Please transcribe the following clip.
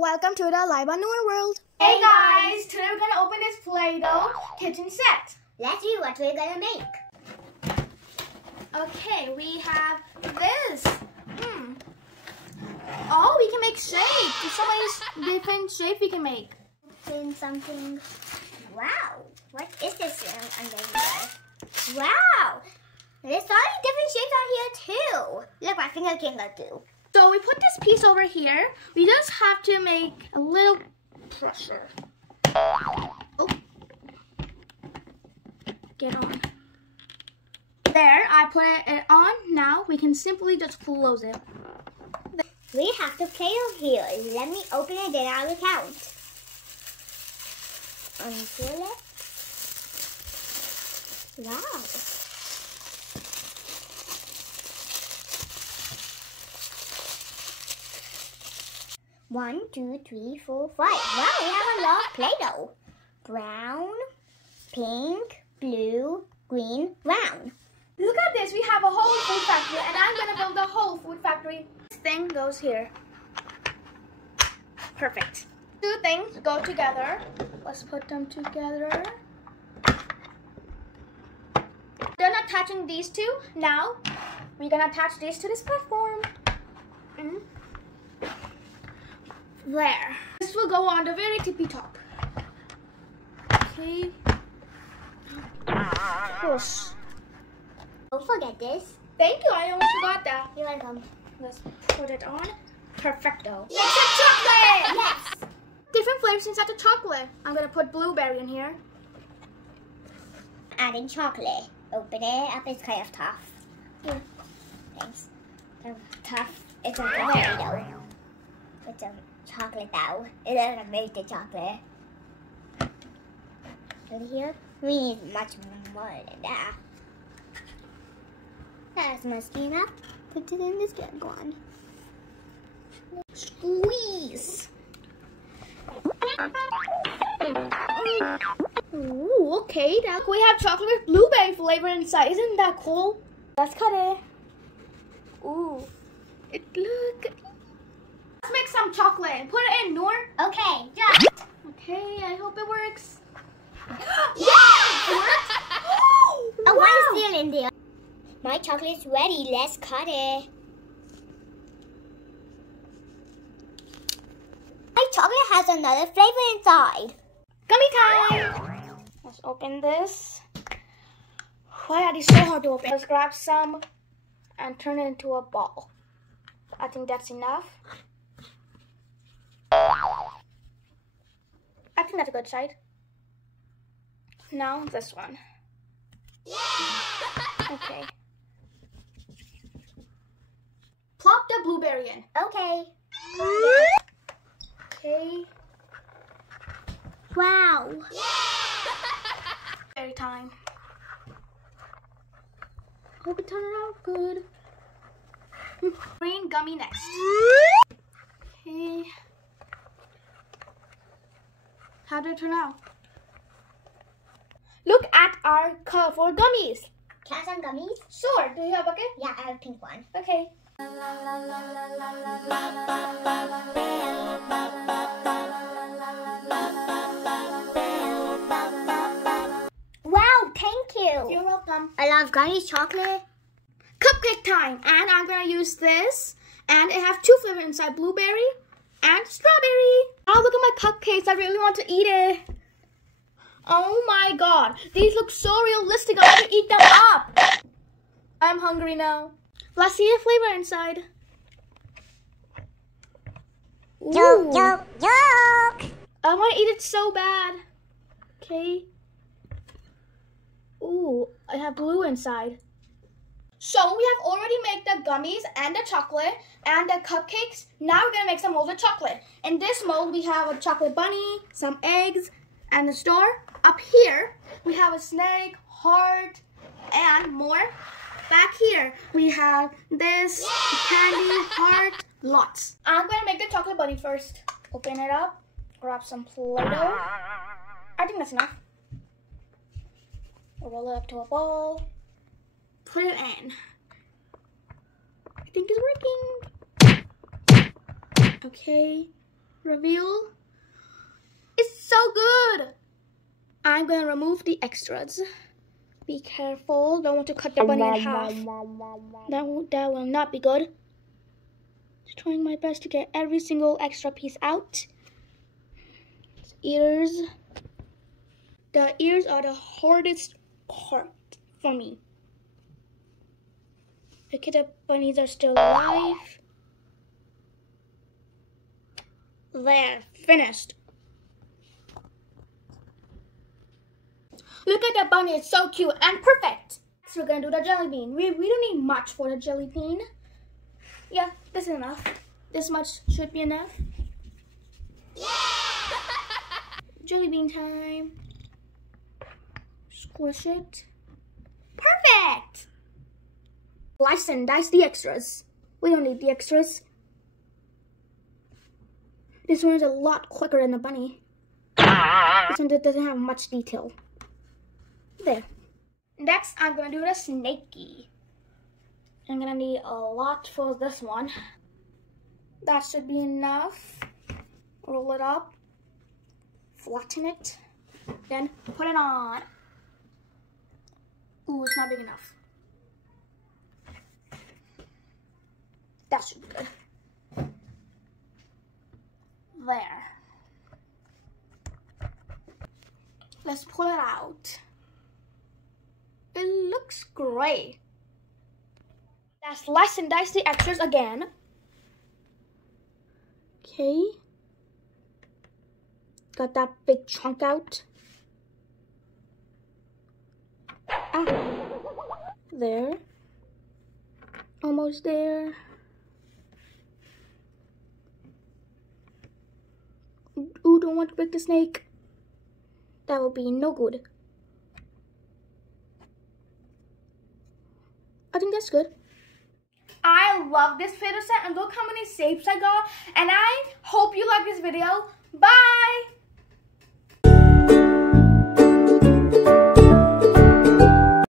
Welcome to the Laiba Noor world. Hey guys, today we're gonna open this Play-doh kitchen set. Let's see what we're gonna make. Okay, we have this. Oh, we can make shapes. There's so many different shapes we can make. Something. Wow, what is this under here? Wow, there's so many different shapes on here too. Look, my finger can go through. So we put this piece over here. We just have to make a little pressure. Oh, get on. There, I put it on. Now we can simply just close it. We have to play over here. Let me open it, then I will count. Until it. Wow. One, two, three, four, five. Wow, we have a lot of Play-doh. Brown, pink, blue, green, brown. Look at this. We have a whole food factory, and I'm going to build a whole food factory. This thing goes here. Perfect. Two things go together. Let's put them together. Done attaching these two. Now, we're going to attach these to this platform. There. This will go on the very tippy top. Okay. Push. Don't forget this. Thank you. I almost forgot that. You're welcome. Let's put it on. Perfecto. It's a chocolate! Yes! Different flavors inside the chocolate. I'm going to put blueberry in here. Adding chocolate. Open it up. It's kind of tough. Yeah. Thanks. Tough. It's a blueberry though. It's a chocolate though. It doesn't make the chocolate. Right here. We need much more than that. That's must be enough. Put it in this big one. Squeeze. Ooh, okay. Now we have chocolate with blueberry flavor inside. Isn't that cool? Let's cut it. Ooh. Look. Let's make some chocolate and put it in, Noor. Okay, done. Okay, I hope it works. Yeah! It works? Oh, Wow. one is still in there. My chocolate is ready. Let's cut it. My chocolate has another flavor inside. Gummy time! Let's open this. Why are these so hard to open? Let's grab some and turn it into a ball. I think that's enough. I think that's a good side. Now this one. Okay. Plop the blueberry in. Okay. Okay. Wow. Berry time. Hope it turned out good. Green gummy next. Okay. How did it turn out? Look at our colorful gummies. Can I have some gummies? Sure. Do you have a bucket? Yeah, I have a pink one. Okay. Wow, thank you. You're welcome. I love gummy chocolate. Cupcake time. And I'm going to use this. And it has two flavors inside, blueberry and strawberry. Oh, look at my cupcakes. I really want to eat it. Oh my god. These look so realistic. I want to eat them up. I'm hungry now. Let's see the flavor inside. Yuck, yuck, yuck. I want to eat it so bad. Okay. Ooh, I have blue inside. So we have already made the gummies and the chocolate and the cupcakes. Now we're going to make some molded chocolate. In this mold, we have a chocolate bunny, some eggs, and a star. Up here, we have a snake, heart, and more. Back here, we have this candy, heart, lots. I'm going to make the chocolate bunny first. Open it up, grab some Play-doh. I think that's enough. Roll it up to a ball. Put it in. I think it's working. Okay. reveal. It's so good. I'm gonna remove the extras. Be careful, don't want to cut the bunny in half. That will not be good. Just trying my best to get every single extra piece out. His ears. The ears are the hardest part for me. Okay, the bunnies are still alive. There, finished. Look at the bunny, it's so cute and perfect. Next, we're gonna do the jelly bean. We don't need much for the jelly bean. Yeah, this is enough. This much should be enough. Yeah! Jelly bean time. Squish it. Perfect! Slice and dice the extras. We don't need the extras. This one is a lot quicker than the bunny. This one doesn't have much detail. There. Next, I'm gonna do the snaky. I'm gonna need a lot for this one. That should be enough. Roll it up. Flatten it. Then put it on. Ooh, it's not big enough. That should be good. There. Let's pull it out. It looks great. Let's slice and dice the extras again. Okay. Got that big chunk out. There. Almost there. Ooh, don't want to break the snake. That would be no good. I think that's good. I love this Play-doh set and look how many shapes I got. And I hope you like this video. Bye!